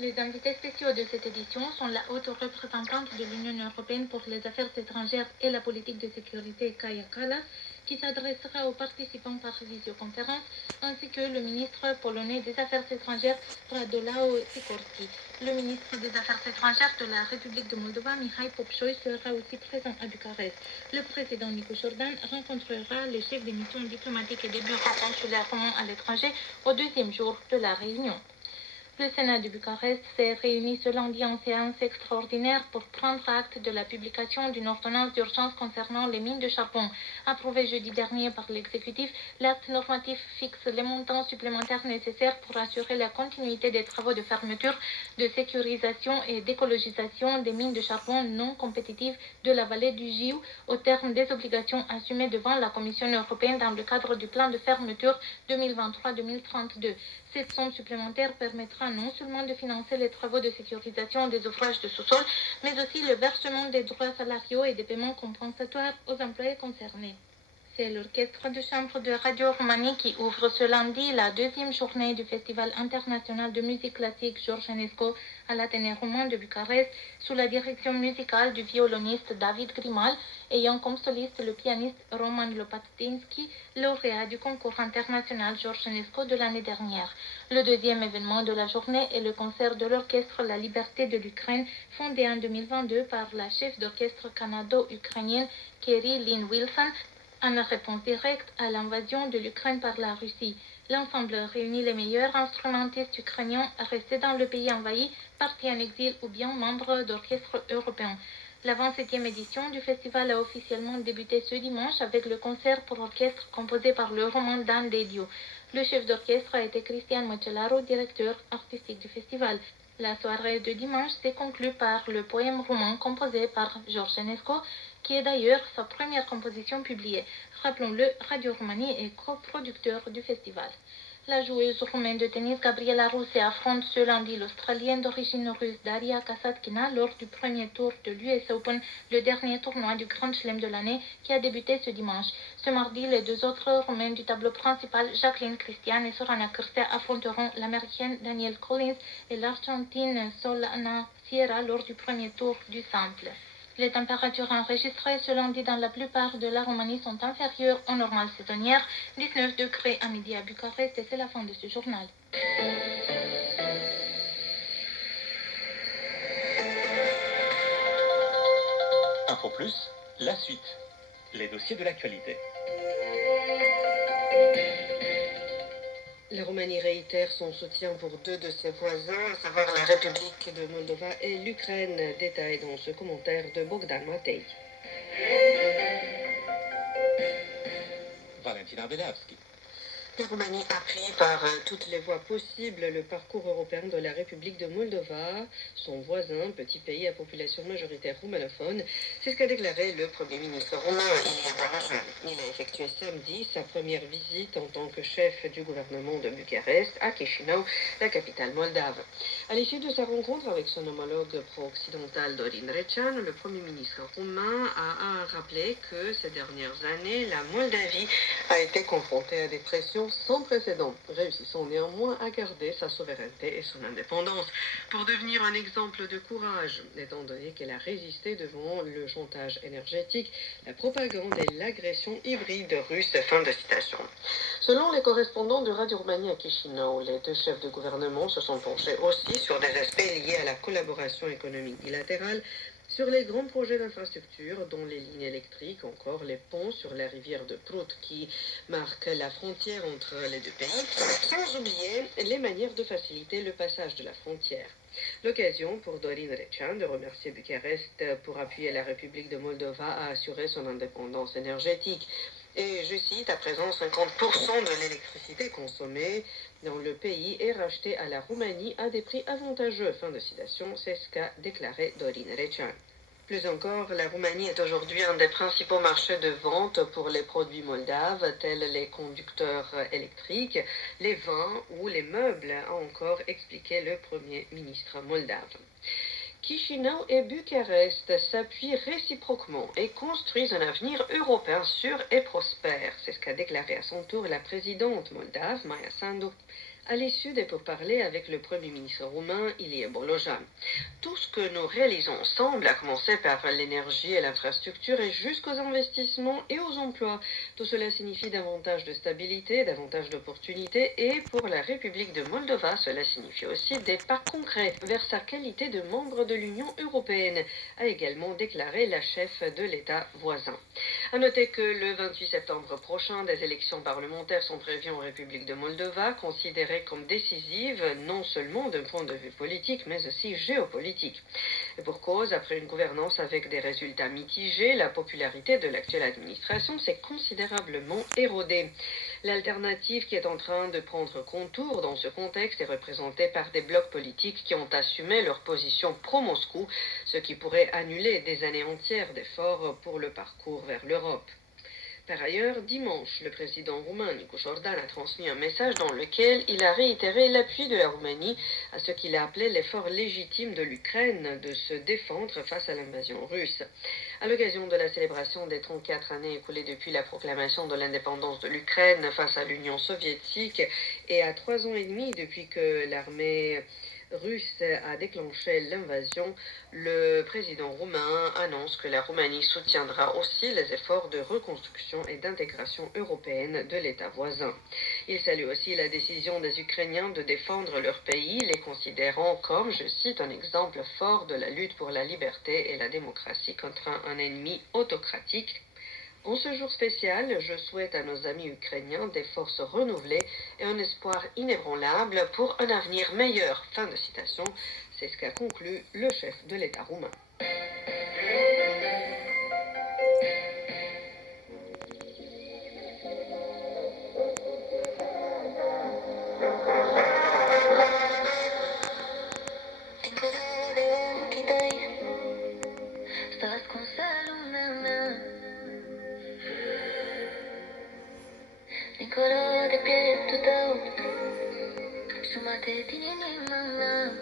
Les invités spéciaux de cette édition sont la haute représentante de l'Union européenne pour les affaires étrangères et la politique de sécurité, Kaja Kallas, qui s'adressera aux participants par visioconférence, ainsi que le ministre polonais des Affaires étrangères, Radosław Sikorski. Le ministre des Affaires étrangères de la République de Moldova, Mihai Popșoi, sera aussi présent à Bucarest. Le président Nicu Jordan rencontrera les chefs des missions diplomatiques et des bureaux consulaires romains à l'étranger au deuxième jour de la réunion. Le Sénat de Bucarest s'est réuni ce lundi en séance extraordinaire pour prendre acte de la publication d'une ordonnance d'urgence concernant les mines de charbon. Approuvé jeudi dernier par l'exécutif, l'acte normatif fixe les montants supplémentaires nécessaires pour assurer la continuité des travaux de fermeture, de sécurisation et d'écologisation des mines de charbon non compétitives de la vallée du Jiu au terme des obligations assumées devant la Commission européenne dans le cadre du plan de fermeture 2023-2032. Cette somme supplémentaire permettra non seulement de financer les travaux de sécurisation des ouvrages de sous-sol, mais aussi le versement des droits salariaux et des paiements compensatoires aux employés concernés. C'est l'orchestre de chambre de Radio Roumanie qui ouvre ce lundi la deuxième journée du Festival international de musique classique George Enescu à l'Athénée roumain de Bucarest, sous la direction musicale du violoniste David Grimal, ayant comme soliste le pianiste Roman Lopatinski, lauréat du concours international George Enescu de l'année dernière. Le deuxième événement de la journée est le concert de l'orchestre La Liberté de l'Ukraine, fondé en 2022 par la chef d'orchestre canado-ukrainienne Kerry Lynn Wilson, en réponse directe à l'invasion de l'Ukraine par la Russie. L'ensemble réunit les meilleurs instrumentistes ukrainiens restés dans le pays envahi, partis en exil ou bien membres d'orchestres européens. La 27e édition du festival a officiellement débuté ce dimanche avec le concert pour orchestre composé par le roman Dan Dediu. Le chef d'orchestre a été Cristian Măcelaru, directeur artistique du festival. La soirée de dimanche s'est conclue par le poème roumain composé par George Enescu, qui est d'ailleurs sa première composition publiée. Rappelons-le, Radio Roumanie est coproducteur du festival. La joueuse roumaine de tennis Gabriela Ruse affronte ce lundi l'Australienne d'origine russe Daria Kasatkina lors du premier tour de l'US Open, le dernier tournoi du Grand Chelem de l'année qui a débuté ce dimanche. Ce mardi, les deux autres roumaines du tableau principal, Jacqueline Christian et Sorana Cârstea, affronteront l'américaine Danielle Collins et l'argentine Solana Sierra lors du premier tour du simple. Les températures enregistrées ce lundi dans la plupart de la Roumanie sont inférieures aux normales saisonnières, 19 degrés à midi à Bucarest, et c'est la fin de ce journal. Info Plus, la suite. Les dossiers de l'actualité. La Roumanie réitère son soutien pour deux de ses voisins, à savoir la République de Moldova et l'Ukraine. Détail dans ce commentaire de Bogdan Matei. Valentina Belavski. La Roumanie appuie par toutes les voies possibles le parcours européen de la République de Moldova, son voisin, petit pays à population majoritaire roumainophone. C'est ce qu'a déclaré le Premier ministre roumain il y a pas longtemps. Il a effectué samedi sa première visite en tant que chef du gouvernement de Bucarest à Chișinău, la capitale moldave. À l'issue de sa rencontre avec son homologue pro-occidental Dorin Recean, le Premier ministre roumain a rappelé que ces dernières années, la Moldavie a été confrontée à des pressions sans précédent, réussissant néanmoins à garder sa souveraineté et son indépendance, pour devenir un exemple de courage, étant donné qu'elle a résisté devant le chantage énergétique, la propagande et l'agression hybride russe. Fin de citation. Selon les correspondants de Radio Roumanie à Chișinău, les deux chefs de gouvernement se sont penchés aussi sur des aspects liés à la collaboration économique bilatérale, sur les grands projets d'infrastructure, dont les lignes électriques, encore les ponts sur la rivière de Prut qui marquent la frontière entre les deux pays, sans oublier les manières de faciliter le passage de la frontière. L'occasion pour Dorin Recean de remercier Bucarest pour appuyer la République de Moldova à assurer son indépendance énergétique. Et je cite, à présent 50% de l'électricité consommée dans le pays est rachetée à la Roumanie à des prix avantageux. Fin de citation, c'est ce qu'a déclaré Dorin Recean. Plus encore, la Roumanie est aujourd'hui un des principaux marchés de vente pour les produits moldaves, tels les conducteurs électriques, les vins ou les meubles, a encore expliqué le Premier ministre moldave. Chișinău et Bucarest s'appuient réciproquement et construisent un avenir européen sûr et prospère. C'est ce qu'a déclaré à son tour la présidente moldave, Maia Sandu, à l'issue des pourparlers avec le Premier ministre roumain Ilie Bolojan. Tout ce que nous réalisons ensemble, à commencer par l'énergie et l'infrastructure et jusqu'aux investissements et aux emplois, tout cela signifie davantage de stabilité, davantage d'opportunités et pour la République de Moldova, cela signifie aussi des pas concrets vers sa qualité de membre de l'Union européenne, a également déclaré la chef de l'État voisin. A noter que le 28 septembre prochain, des élections parlementaires sont prévues en République de Moldova, considérées comme décisives non seulement d'un point de vue politique, mais aussi géopolitique. Et pour cause, après une gouvernance avec des résultats mitigés, la popularité de l'actuelle administration s'est considérablement érodée. L'alternative qui est en train de prendre contour dans ce contexte est représentée par des blocs politiques qui ont assumé leur position pro-Moscou, ce qui pourrait annuler des années entières d'efforts pour le parcours vers l'Europe. Par ailleurs, dimanche, le président roumain Nicu Jordan a transmis un message dans lequel il a réitéré l'appui de la Roumanie à ce qu'il a appelé l'effort légitime de l'Ukraine de se défendre face à l'invasion russe. À l'occasion de la célébration des 34 années écoulées depuis la proclamation de l'indépendance de l'Ukraine face à l'Union soviétique et à 3 ans et demi depuis que l'armée russe a déclenché l'invasion, le président roumain annonce que la Roumanie soutiendra aussi les efforts de reconstruction et d'intégration européenne de l'État voisin. Il salue aussi la décision des Ukrainiens de défendre leur pays, les considérant comme, je cite, un exemple fort de la lutte pour la liberté et la démocratie contre un ennemi autocratique. En ce jour spécial, je souhaite à nos amis ukrainiens des forces renouvelées et un espoir inébranlable pour un avenir meilleur. Fin de citation. C'est ce qu'a conclu le chef de l'État roumain. Dincolo de pieptul tău, jumate din inima mea,